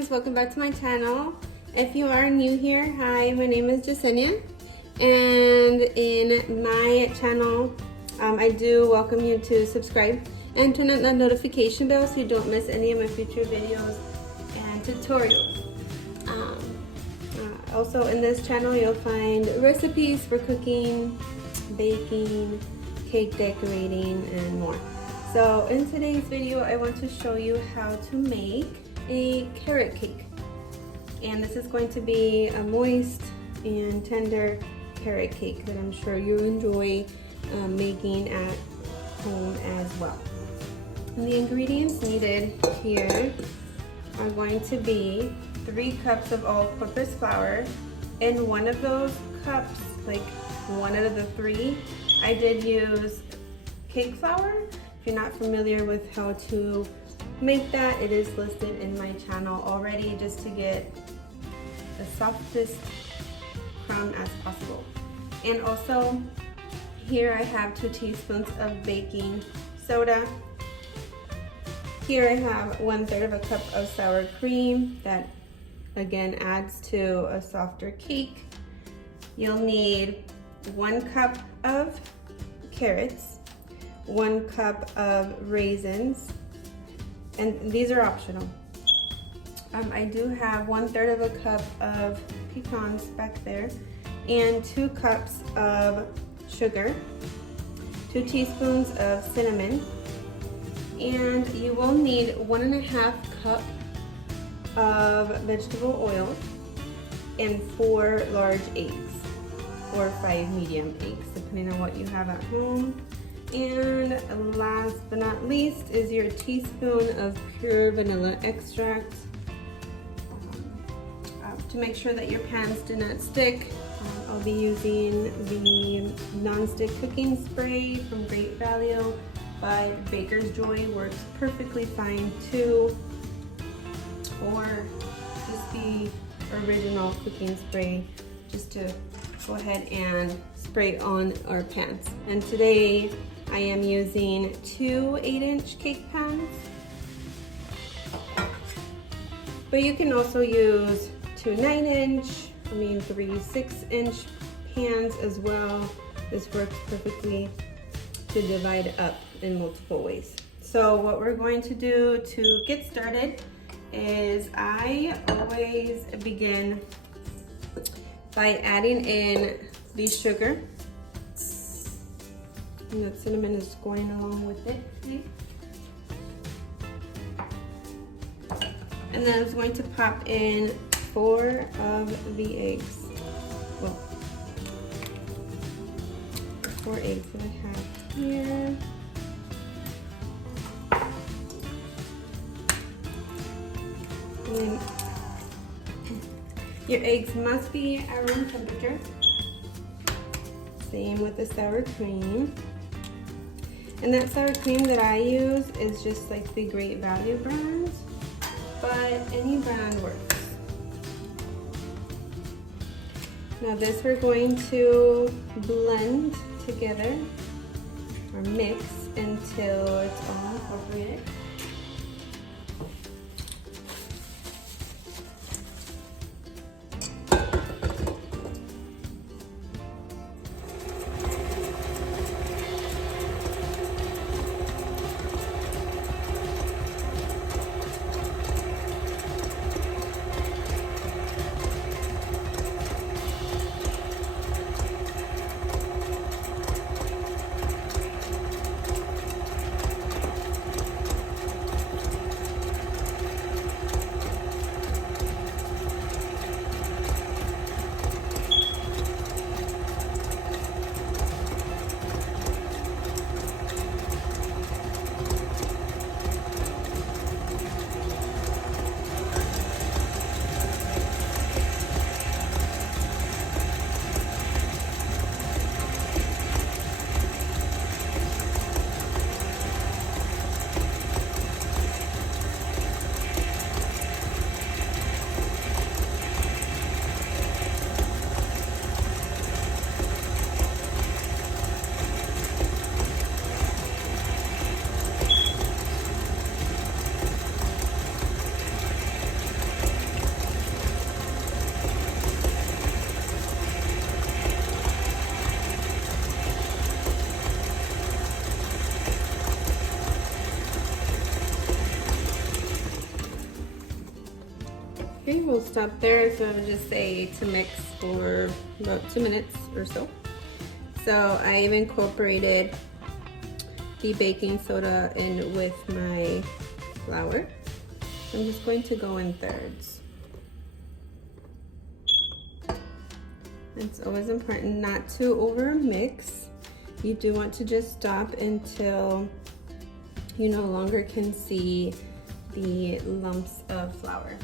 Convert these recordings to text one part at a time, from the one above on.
friends, welcome back to my channel. If you are new here, hi, my name is Jasenia, and in my channel I do welcome you to subscribe and turn on the notification bell so you don't miss any of my future videos and tutorials. Also in this channel you'll find recipes for cooking, baking, cake decorating, and more. So in today's video I want to show you how to make a carrot cake. And this is going to be a moist and tender carrot cake that I'm sure you enjoy making at home as well. And the ingredients needed here are going to be 3 cups of all-purpose flour. In one of those cups, like one out of the 3, I did use cake flour. If you're not familiar with how to make that, it is listed in my channel already, just to get the softest crumb as possible. And also here I have 2 teaspoons of baking soda. Here I have 1/3 of a cup of sour cream that again adds to a softer cake. You'll need 1 cup of carrots, 1 cup of raisins, and these are optional. I do have 1/3 of a cup of pecans back there, and 2 cups of sugar, 2 teaspoons of cinnamon, and you will need 1.5 cup of vegetable oil and 4 large eggs or 5 medium eggs depending on what you have at home. And last but not least is your teaspoon of pure vanilla extract. To make sure that your pans do not stick, I'll be using the non-stick cooking spray from Great Value by Baker's Joy. Works perfectly fine too, or just the original cooking spray, just to go ahead and spray on our pans. And today I am using 2 8-inch cake pans, but you can also use 2 9-inch, 3 6-inch pans as well. This works perfectly to divide up in multiple ways. So what we're going to do to get started is I always begin by adding in the sugar. And the cinnamon is going along with it. Okay. And then I'm going to pop in 4 of the eggs. Well, 4 eggs that I have here. And then your eggs must be at room temperature. Same with the sour cream. And that sour cream that I use is just like the Great Value brand, but any brand works. Now this we're going to blend together or mix until it's all incorporated. Okay, we'll stop there. So I'll just say to mix for about 2 minutes or so. So I've incorporated the baking soda in with my flour. I'm just going to go in thirds. It's always important not to over mix. You do want to just stop until you no longer can see the lumps of flour.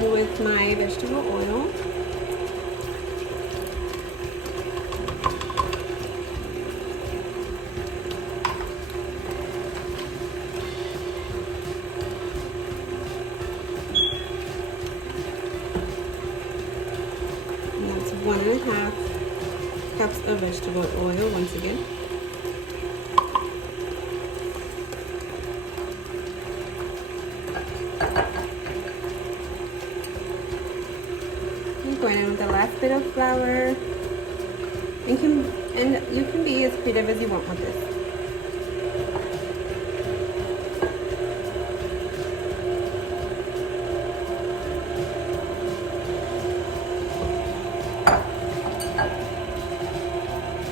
With my vegetable oil. And that's 1.5 cups of vegetable oil once again. Going in with the last bit of flour, and you can be as creative as you want with this.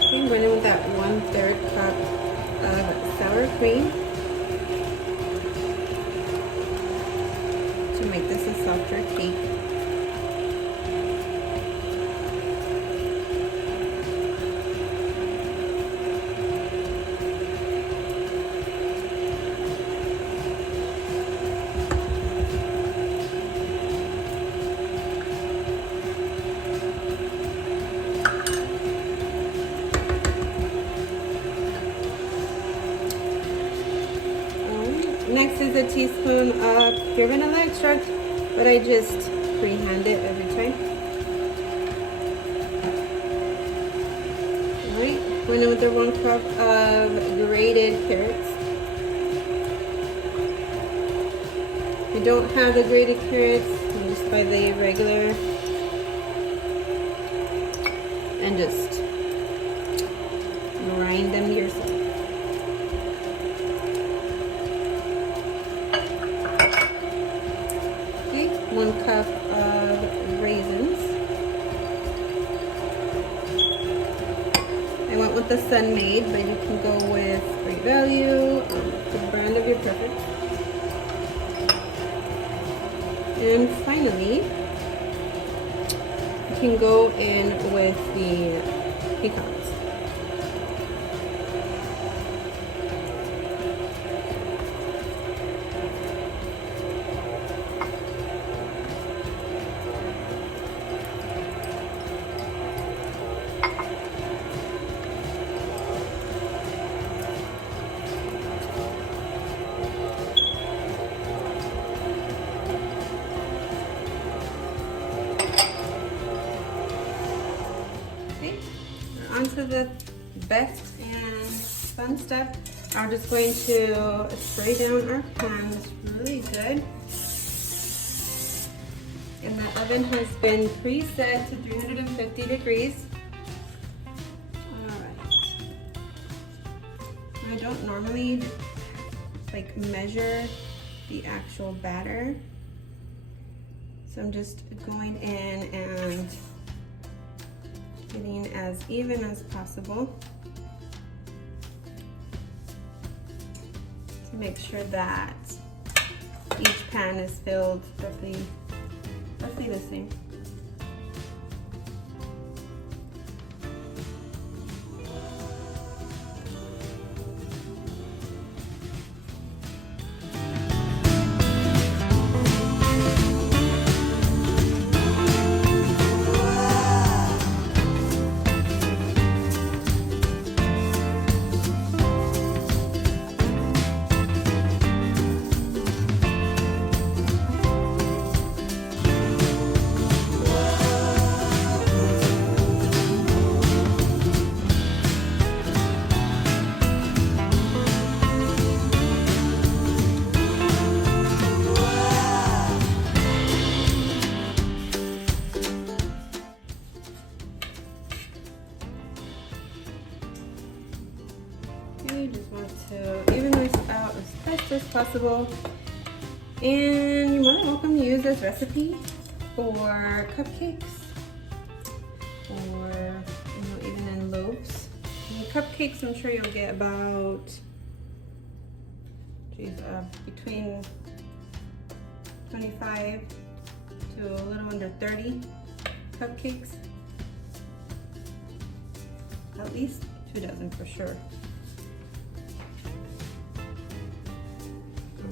Okay, going in with that 1/3 cup of sour cream to make this a softer cake. Next is a teaspoon of pure vanilla extract, but I just freehand it every time. Alright, going in with the 1 cup of grated carrots. If you don't have the grated carrots, you just buy the regular and just grind them yourself. Okay, 1 cup of raisins. I went with the Sun-Made, but you can go with Great Value, the brand of your preference. And finally, you can go in with the pecans. Onto the best and fun stuff. I'm just going to spray down our pan. It's really good. And the oven has been preset to 350 degrees. Alright. I don't normally measure the actual batter. So I'm just going in and getting as even as possible to make sure that each pan is filled roughly the same. You just want to even this out as best as possible. And you're more than welcome to use this recipe for cupcakes or even in loaves. And cupcakes, I'm sure you'll get about between 25 to a little under 30 cupcakes. At least 2 dozen for sure.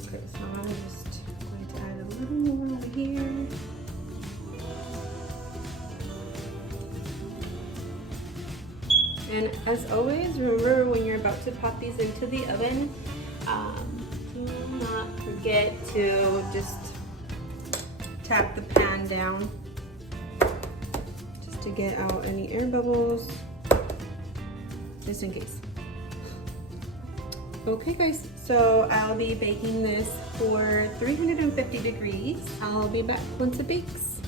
Okay, so I'm just going to add a little more over here. And as always, remember when you're about to pop these into the oven, do not forget to just tap the pan down just to get out any air bubbles, just in case. Okay guys, so I'll be baking this for 350 degrees. I'll be back once it bakes.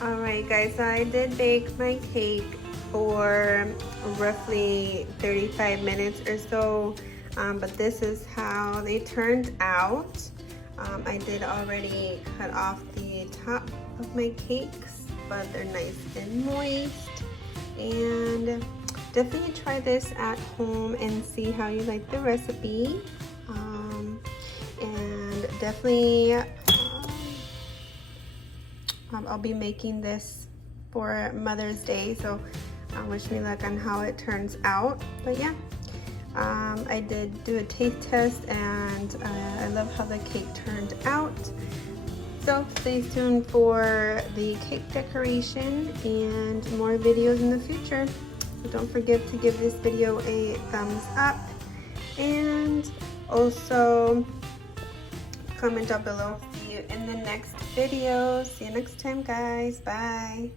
Alright guys, so I did bake my cake for roughly 35 minutes or so, but this is how they turned out. I did already cut off the top of my cakes, but they're nice and moist. And definitely try this at home and see how you like the recipe. And definitely I'll be making this for Mother's Day, so wish me luck on how it turns out. But yeah, I did do a taste test and I love how the cake turned out. So stay tuned for the cake decoration and more videos in the future. So don't forget to give this video a thumbs up and also comment down below. See you in the next video. See you next time guys. Bye.